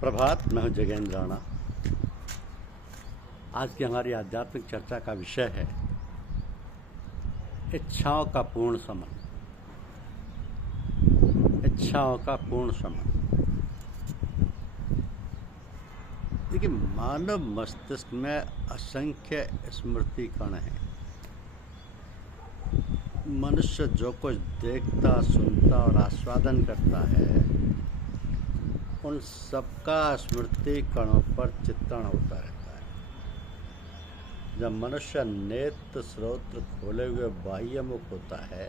सुप्रभात। मैं हूं जगेंद्र राणा। आज की हमारी आध्यात्मिक चर्चा का विषय है इच्छाओं का पूर्ण शमन। इच्छाओं का पूर्ण शमन। देखिए, मानव मस्तिष्क में असंख्य स्मृति कण हैं। मनुष्य जो कुछ देखता, सुनता और आस्वादन करता है, उन सबका स्मृति कणों पर चित्रण होता रहता है। जब मनुष्य नेत्र श्रोत्र खोले हुए बाह्यमुख होता है,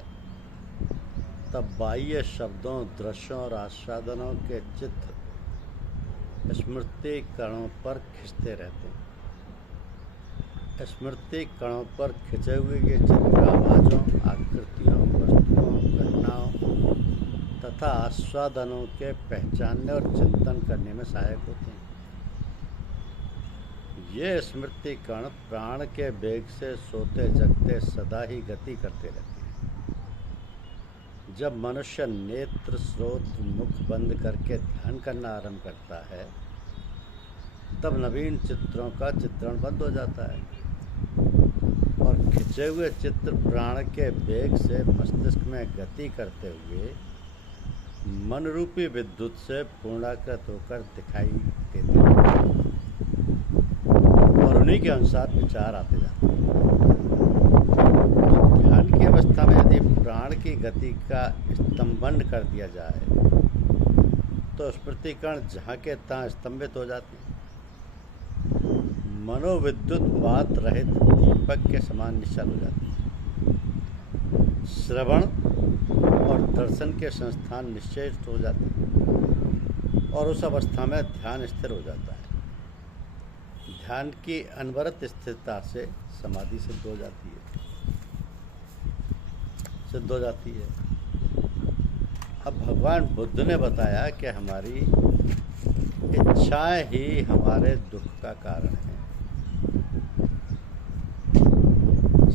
तब बाह्य शब्दों, दृश्यों और आस्वादनों के चित्र स्मृति कणों पर खिंचते रहते हैं। स्मृति कणों पर खिंचे हुए ये चित्र आवाज़ों, आकृतियों, वस्तुओं, घटनाओं तथा आस्वादनों के पहचानने और चिंतन करने में सहायक होते हैं। ये स्मृति कण प्राण के वेग से सोते जगते सदा ही गति करते रहते हैं। जब मनुष्य नेत्र स्रोत मुख बंद करके ध्यान करना आरंभ करता है, तब नवीन चित्रों का चित्रण बंद हो जाता है और खिंचे हुए चित्र प्राण के वेग से मस्तिष्क में गति करते हुए मन रूपी विद्युत से पूर्णाकृत होकर दिखाई देते हैं और उन्हीं के अनुसार विचार आते जाते हैं। तो ध्यान की अवस्था में यदि प्राण की गति का स्तंभन कर दिया जाए, तो स्मृतिकण जहाँ के तहाँ स्तंभित हो जाते हैं। मनोविद्युत बात रहित दीपक के समान निश्चल हो जाती है। श्रवण और दर्शन के संस्थान निश्चेष्ट हो जाते हैं और उस अवस्था में ध्यान स्थिर हो जाता है। ध्यान की अनवरत स्थिरता से समाधि सिद्ध हो जाती है। अब भगवान बुद्ध ने बताया कि हमारी इच्छाएं ही हमारे दुख का कारण है।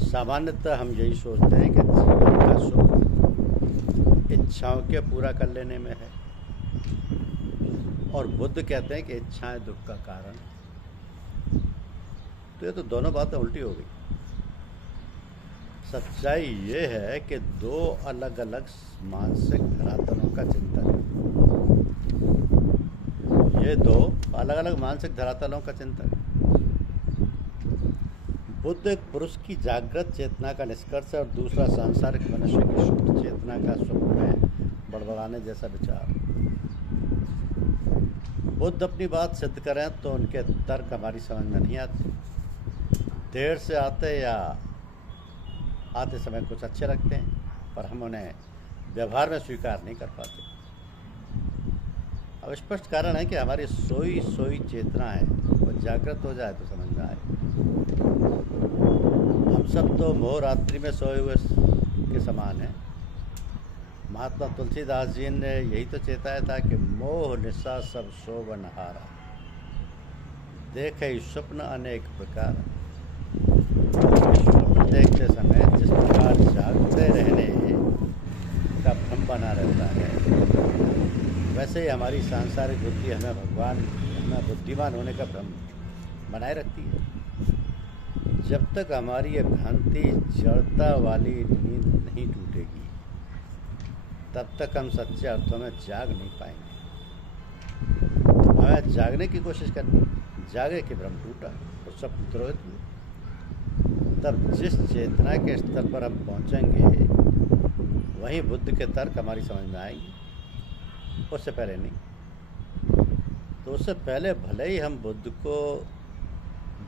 सामान्यतः हम यही सोचते हैं कि जीवन का सुख इच्छाओं के पूरा कर लेने में है, और बुद्ध कहते हैं कि इच्छाएं दुख का कारण। तो ये तो दोनों बातें उल्टी हो गई। सच्चाई ये है कि दो अलग अलग मानसिक धरातलों का चिंतन है। ये दो अलग अलग मानसिक धरातलों का चिंतन है। बुद्ध एक पुरुष की जागृत चेतना का निष्कर्ष है और दूसरा सांसारिक मनुष्य की सुप्त चेतना का स्वप्न में बड़बड़ाने जैसा विचार। बुद्ध अपनी बात सिद्ध करें तो उनके तर्क हमारी समझ में नहीं आते। देर से आते या आते समय कुछ अच्छे लगते हैं, पर हम उन्हें व्यवहार में स्वीकार नहीं कर पाते। अब स्पष्ट कारण है कि हमारी सोई सोई चेतना है, वो जागृत हो जाए तो समझ में आए। हम सब तो मोह रात्रि में सोए हुए के समान हैं। महात्मा तुलसीदास जी ने यही तो चेताया था कि मोह निशा सब शोभन हारा, देखे स्वप्न अनेक प्रकार। स्वप्न देखते समय जिस प्रकार जागते रहने का भ्रम बना रहता है, वैसे ही हमारी सांसारिक बुद्धि हमें बुद्धिमान होने का भ्रम बनाए रखती है। जब तक हमारी ये भ्रांति जड़ता वाली नींद नहीं टूटेगी, तब तक हम सच्चे अर्थों में जाग नहीं पाएंगे। हमें जागने की कोशिश करनी। जागे कि भ्रम टूटा और सब द्रोहित हुए। तब जिस चेतना के स्तर पर हम पहुंचेंगे, वहीं बुद्ध के तर्क हमारी समझ में आएंगे, उससे पहले नहीं। तो उससे पहले भले ही हम बुद्ध को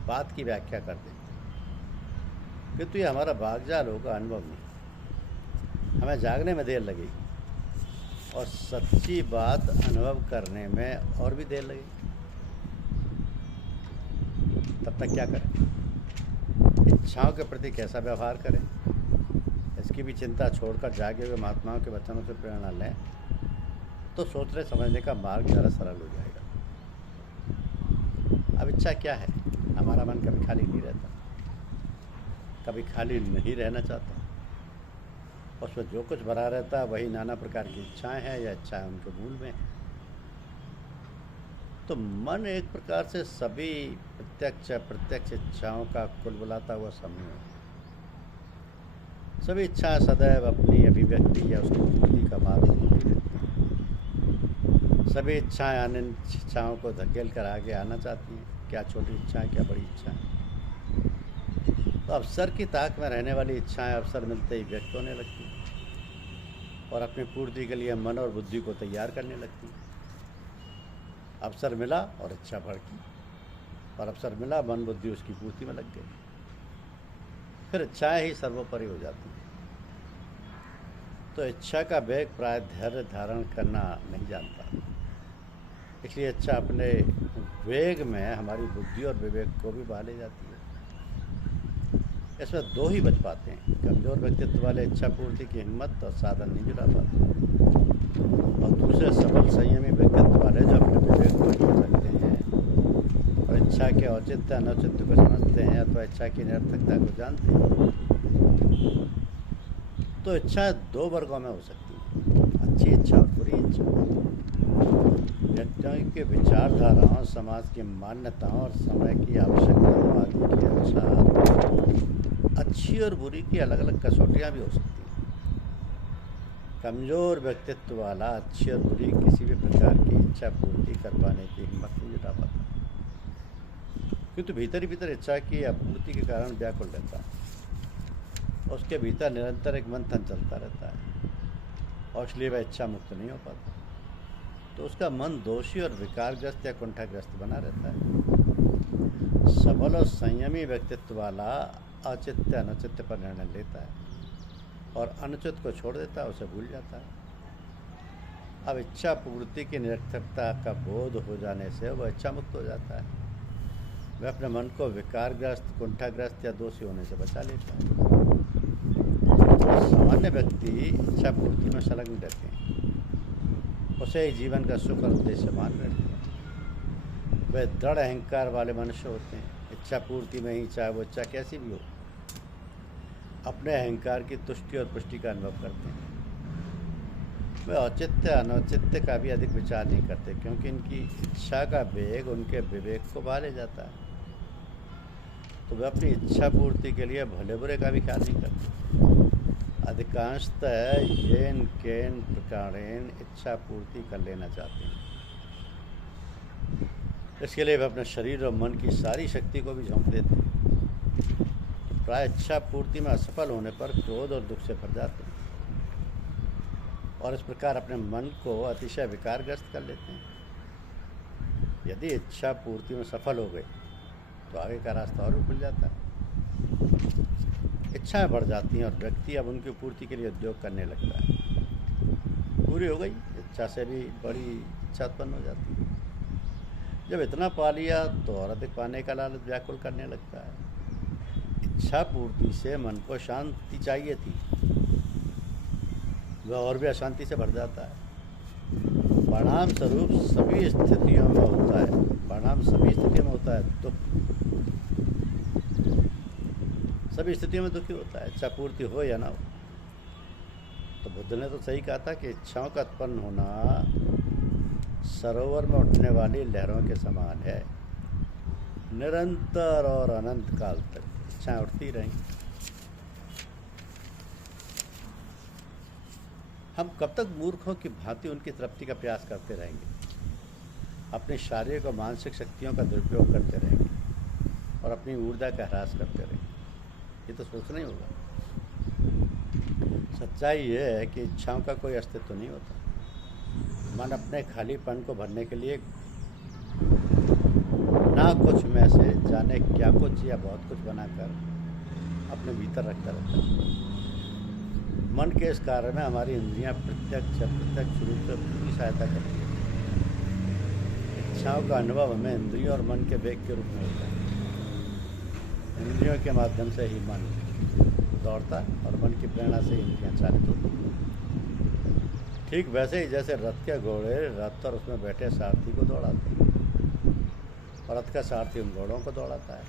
बात की व्याख्या कर दें, किंतु ये हमारा भागजाल होगा, अनुभव नहीं। हमें जागने में देर लगेगी और सच्ची बात अनुभव करने में और भी देर लगेगी। तब तक क्या करें? इच्छाओं के प्रति कैसा व्यवहार करें, इसकी भी चिंता छोड़कर जागे हुए महात्माओं के वचनों से प्रेरणा लें, तो सोचने समझने का मार्ग ज़रा सरल हो जाएगा। अब इच्छा क्या है? हमारा मन कभी खाली नहीं रहता, कभी खाली नहीं रहना चाहता। उसमें जो कुछ भरा रहता है वही नाना प्रकार की इच्छाएं हैं या इच्छाएं उनके मूल में। तो मन एक प्रकार से सभी प्रत्यक्ष अप्रत्यक्ष इच्छाओं का कुल बुलाता हुआ समूह है। सभी इच्छाएं सदैव अपनी अभिव्यक्ति या उसकी पूर्ति का मार्ग ढूंढती रहती हैं। सभी इच्छाएं अन्य इच्छाओं को धकेल कर आगे आना चाहती हैं, क्या छोटी इच्छाएं क्या बड़ी इच्छाएं। तो अवसर की ताक में रहने वाली इच्छाएं अवसर मिलते ही व्यक्त होने लगती हैं और अपनी पूर्ति के लिए मन और बुद्धि को तैयार करने लगती हैं। अवसर मिला और इच्छा भड़की, और अवसर मिला मन बुद्धि उसकी पूर्ति में लग गई, फिर इच्छाएं ही सर्वोपरि हो जाती हैं। तो इच्छा का वेग प्राय धैर्य धारण करना नहीं जानता, इसलिए इच्छा अपने वेग में हमारी बुद्धि और विवेक को भी बहा ले जाती है। इसमें दो ही बच पाते हैं, कमजोर व्यक्तित्व वाले इच्छा पूर्ति की हिम्मत और साधन नहीं जुटा पाते, और दूसरे सबल संयमी व्यक्तित्व वाले जो अपने विवेक को जोड़ रखते हैं और इच्छा के औचित्य अनौचित्य को समझते हैं अथवा इच्छा की निरर्थकता को जानते हैं। तो इच्छा दो वर्गों में हो सकती है, अच्छी इच्छा और बुरी इच्छा। व्यक्तियों के विचारधाराओं, समाज की मान्यताओं और समय की आवश्यकताओं आदि के अनुसार अच्छी और बुरी की अलग अलग कसौटियाँ भी हो सकती हैं। कमजोर व्यक्तित्व वाला अच्छी और बुरी किसी भी प्रकार की इच्छा पूर्ति कर पाने की हिम्मत नहीं जुटा पाता, किंतु भीतर ही भीतर इच्छा की आपूर्ति के कारण व्याकुल रहता है। उसके भीतर निरंतर एक मंथन चलता रहता है और इसलिए वह इच्छा मुक्त नहीं हो पाता। तो उसका मन दोषी और विकारग्रस्त या कुंठाग्रस्त बना रहता है। सबल और संयमी व्यक्तित्व वाला औचित्य अनुचित्य पर निर्णय लेता है और अनुचित को छोड़ देता है, उसे भूल जाता है। अब इच्छा पूर्ति की निरर्थकता का बोध हो जाने से वह इच्छा मुक्त हो जाता है। वह अपने मन को विकारग्रस्त, कुंठाग्रस्त या दोषी होने से बचा लेता है। सामान्य व्यक्ति इच्छा पूर्ति में संलग्न रहते हैं, उसे ही जीवन का सुख और उद्देश्य मान रहते हैं। वे दृढ़ अहंकार वाले मनुष्य होते हैं, इच्छा पूर्ति में ही चाहे वो इच्छा कैसी भी हो अपने अहंकार की तुष्टि और पुष्टि का अनुभव करते हैं। वे औचित्य अनौचित्य का भी अधिक विचार नहीं करते, क्योंकि इनकी इच्छा का वेग उनके विवेक को बहा ले जाता है। तो वे अपनी इच्छा पूर्ति के लिए भले बुरे का भी ख्याल नहीं करते। अधिकांशतः येन केन प्रकारेण इच्छा पूर्ति कर लेना चाहते हैं। इसके लिए वे अपने शरीर और मन की सारी शक्ति को भी झोंक देते हैं। प्राय इच्छा पूर्ति में असफल होने पर क्रोध और दुख से भर जाते हैं और इस प्रकार अपने मन को अतिशय विकारग्रस्त कर लेते हैं। यदि इच्छा पूर्ति में सफल हो गए तो आगे का रास्ता और भी खुल जाता है। इच्छाएं बढ़ जाती हैं और व्यक्ति अब उनकी पूर्ति के लिए उद्योग करने लगता है। पूरी हो गई इच्छा से भी बड़ी इच्छा उत्पन्न हो जाती है। जब इतना पा लिया तो और अधिक पाने का लालच व्याकुल करने लगता है। इच्छा पूर्ति से मन को शांति चाहिए थी, वह और भी अशांति से भर जाता है। परिणाम स्वरूप सभी स्थितियों में होता है, परिणाम सभी स्थितियों में होता है दुख, सभी स्थितियों में दुखी होता है, इच्छा पूर्ति हो या ना हो। तो बुद्ध ने तो सही कहा था कि इच्छाओं का उत्पन्न होना सरोवर में उठने वाली लहरों के समान है। निरंतर और अनंत काल तक इच्छाएं उठती रहेंगी। हम कब तक मूर्खों की भांति उनकी तृप्ति का प्रयास करते रहेंगे, अपनी शारीरिक और मानसिक शक्तियों का दुरुपयोग करते रहेंगे और अपनी ऊर्जा का ह्रास करते रहेंगे। ये तो सोचना ही होगा। सच्चाई ये है कि इच्छाओं का कोई अस्तित्व नहीं होता। मन अपने खालीपन को भरने के लिए ना कुछ में से जाने क्या कुछ या बहुत कुछ बनाकर अपने भीतर रखता रहता है। मन के इस कार्य में हमारी इंद्रियां प्रत्यक्ष अप्रत्यक्ष रूप से पूरी सहायता करती है। इच्छाओं का अनुभव हमें इंद्रियों और मन के वेग के रूप में होता है। इंद्रियों के माध्यम से ही मन दौड़ता है और मन की प्रेरणा से इंद्रियां चालित होती हैं। ठीक वैसे ही जैसे रथ के घोड़े रथ और उसमें बैठे सारथी को दौड़ाते हैं और रथ का सारथी उन घोड़ों को दौड़ाता है।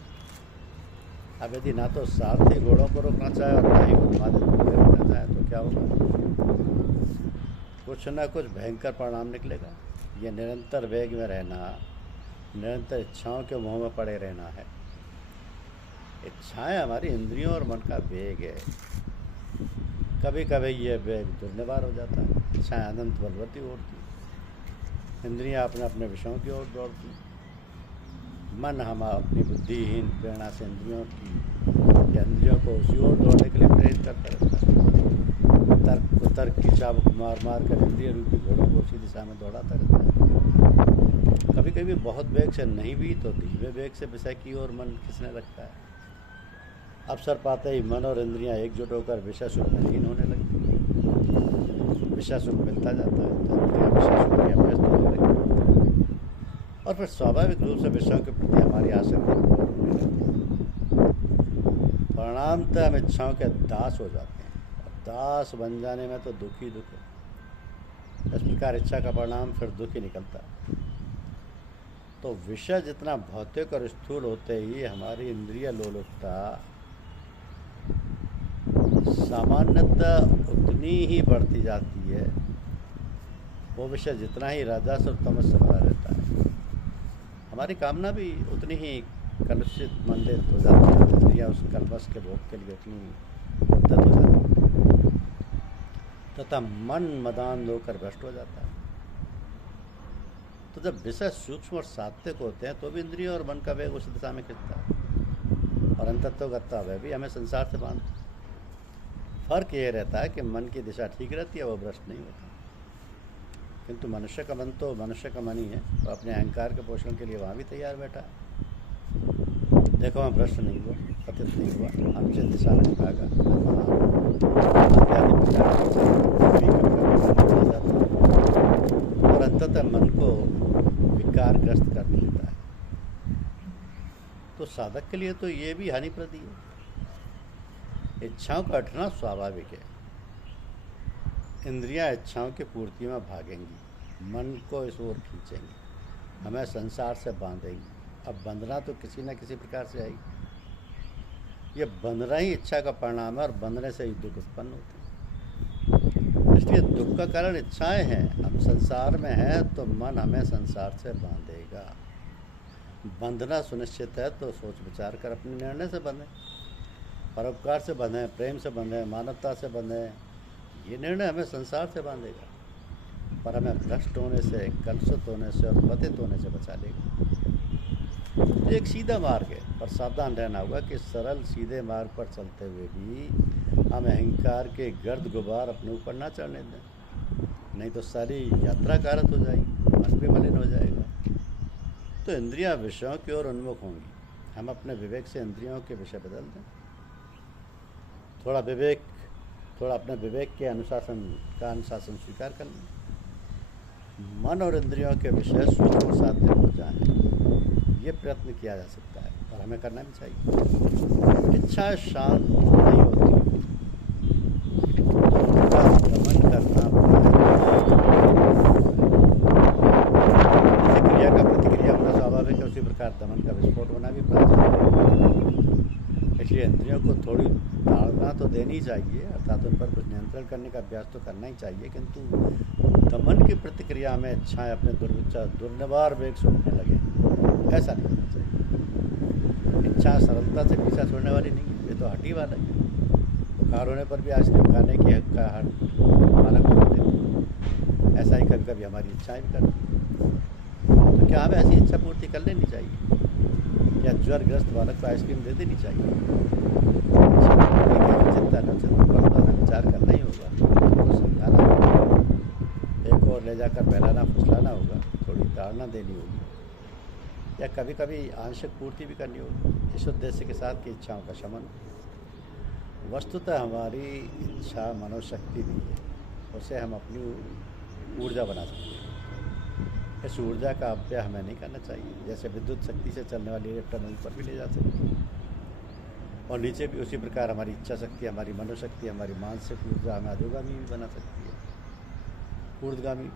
अब यदि ना तो सारथी घोड़ों को रोकना चाहे और ना ही उत्पादित घोड़े रोकना चाहे तो क्या होगा? कुछ ना कुछ भयंकर परिणाम निकलेगा। ये निरंतर वेग में रहना निरंतर इच्छाओं के मोह में पड़े रहना है। इच्छाएं हमारी इंद्रियों और मन का वेग है। कभी कभी ये वेग दुर्निवार हो जाता है। इच्छाएं अनंत बलवती उड़ती, इंद्रियां अपने अपने विषयों की ओर दौड़ती, मन हम अपनी बुद्धिहीन प्रेरणा से इंद्रियों को उसी ओर दौड़ने के लिए प्रेरित करता रहता है। तर्क की चाबुक मार मार कर इंद्रिय रूपी घोड़ों को उसी दिशा में दौड़ाता रहता है। कभी कभी बहुत वेग से नहीं भी तो धीमे वेग से विषय की ओर मन खिंचने लगता है। अवसर पाते ही मन और इंद्रियां एकजुट होकर विषय सुख में लीन होने लगती। विषय सुख मिलता जाता है तो इंद्रियां विषय सुख में अभ्यस्त होने लगती और फिर स्वाभाविक रूप से विषयों के प्रति हमारी आसक्ति होने लगती है। परिणामतः हम इच्छाओं के दास हो जाते हैं और दास बन जाने में तो दुख ही दुख है। इस प्रकार इच्छा का परिणाम फिर दुख ही निकलता है। तो विषय जितना भौतिक और स्थूल होते ही हमारी इंद्रिय लोलुपता सामान्यतः उतनी ही बढ़ती जाती है। वो विषय जितना ही राजस और तमस से भरा रहता है, हमारी कामना भी उतनी ही कलुषित मंडित हो जाती है। इंद्रियां उस कलवश के भोग के लिए उतनी उद्यत हो जाती है तथा मन मदान होकर भ्रष्ट हो जाता है। तो जब विषय सूक्ष्म और सात्विक होते हैं तो भी इंद्रियों और मन का वेग उस दिशा में खिंचता है और अंतत्वगता वह भी हमें संसार से बांधता है। फर्क ये रहता है कि मन की दिशा ठीक रहती है, वो भ्रष्ट नहीं होता। किंतु मनुष्य का मन तो मनुष्य का मन ही है, तो अपने अहंकार के पोषण के लिए वहाँ भी तैयार बैठा है। देखो हम भ्रष्ट नहीं हुआ, पतित नहीं हुआ, हम जिस दिशा में भागा और अंततः मन को विकारग्रस्त कर देता है। तो साधक के लिए तो ये भी हानिप्रद ही है। इच्छाओं का हटना स्वाभाविक है। इंद्रियां इच्छाओं की पूर्ति में भागेंगी, मन को इस ओर खींचेंगी, हमें संसार से बांधेंगी। अब बंधना तो किसी न किसी प्रकार से आएगी। ये बंधना ही इच्छा का परिणाम है और बंधने से ही दुख उत्पन्न होते हैं। इसलिए दुख का कारण इच्छाएं हैं। हम संसार में हैं तो मन हमें संसार से बांधेगा। बंधना सुनिश्चित है तो सोच विचार कर अपने निर्णय से बंधें, परोपकार से बंधें, प्रेम से बंधें, मानवता से बंधें। ये निर्णय हमें संसार से बांधेगा पर हमें भ्रष्ट होने से, कलुषित होने से और पतित होने से बचा लेगा। तो एक सीधा मार्ग है पर सावधान रहना होगा कि सरल सीधे मार्ग पर चलते हुए भी हम अहंकार के गर्द गुबार अपने ऊपर ना चढ़ने दें, नहीं तो सारी यात्रा कारत हो जाएगी, मन भी मलिन हो जाएगा। तो इंद्रियां विषयों की ओर उन्मुख होंगी। हम अपने विवेक से इंद्रियों के विषय बदल दें। थोड़ा अपने विवेक के अनुशासन स्वीकार कर लें। मन और इंद्रियों के विषय सूक्ष्म और सात्विक हो जाएं, ये प्रयत्न किया जा सकता है और हमें करना भी चाहिए। इच्छा शांत नहीं होती, उनका दमन करना प्रतिक्रिया का प्रतिक्रिया होना स्वाभाविक है, उसी प्रकार दमन का विस्फोट होना भी प्राथमिक। इसलिए इंद्रियों को थोड़ी ताड़ना तो देनी चाहिए, अर्थात उन पर कुछ नियंत्रण करने का अभ्यास तो करना ही चाहिए, किंतु दमन की प्रतिक्रिया में इच्छाएं अपने दुर्निवार वेग से उठने लगे, ऐसा नहीं होना चाहिए। इच्छा सरलता से पीछा छोड़ने वाली नहीं है, ये तो हटी वाला है। बुखार होने पर भी आइसक्रीम खाने की हक का हट बालक को देती है, ऐसा ही कभी कभी हमारी इच्छाएं भी करती हैं। तो क्या हमें ऐसी इच्छा पूर्ति कर लेनी चाहिए या ज्वरग्रस्त बालक को आइसक्रीम दे देनी चाहिए? चिंता न चिंता विचार करना ही होगा, उनको समझाना होगा, एक और ले जाकर बहलाना फुसलाना होगा, थोड़ी ताड़ना देनी होगी या कभी कभी आंशिक पूर्ति भी करनी होगी, इस उद्देश्य के साथ कि इच्छाओं का शमन। वस्तुतः हमारी इच्छा मनोशक्ति भी है, उसे हम अपनी ऊर्जा बना सकते हैं। इस ऊर्जा का अपव्यय हमें नहीं करना चाहिए। जैसे विद्युत शक्ति से चलने वाली इलेक्ट्रॉन ऊपर भी ले जा सकती है और नीचे भी उसी प्रकार हमारी इच्छा शक्ति, हमारी मनोशक्ति, हमारी मानसिक ऊर्जा हमें अधोगामी भी बना सकती है, ऊर्ध्वगामी।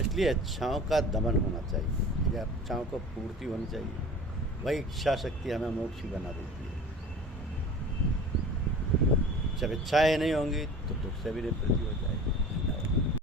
इसलिए इच्छाओं का दमन होना चाहिए या इच्छाओं को पूर्ति होनी चाहिए। वही इच्छा शक्ति हमें मोक्ष बना देती है। जब इच्छाएं नहीं होंगी तो दुख से भी निवृत्ति हो जाएगी।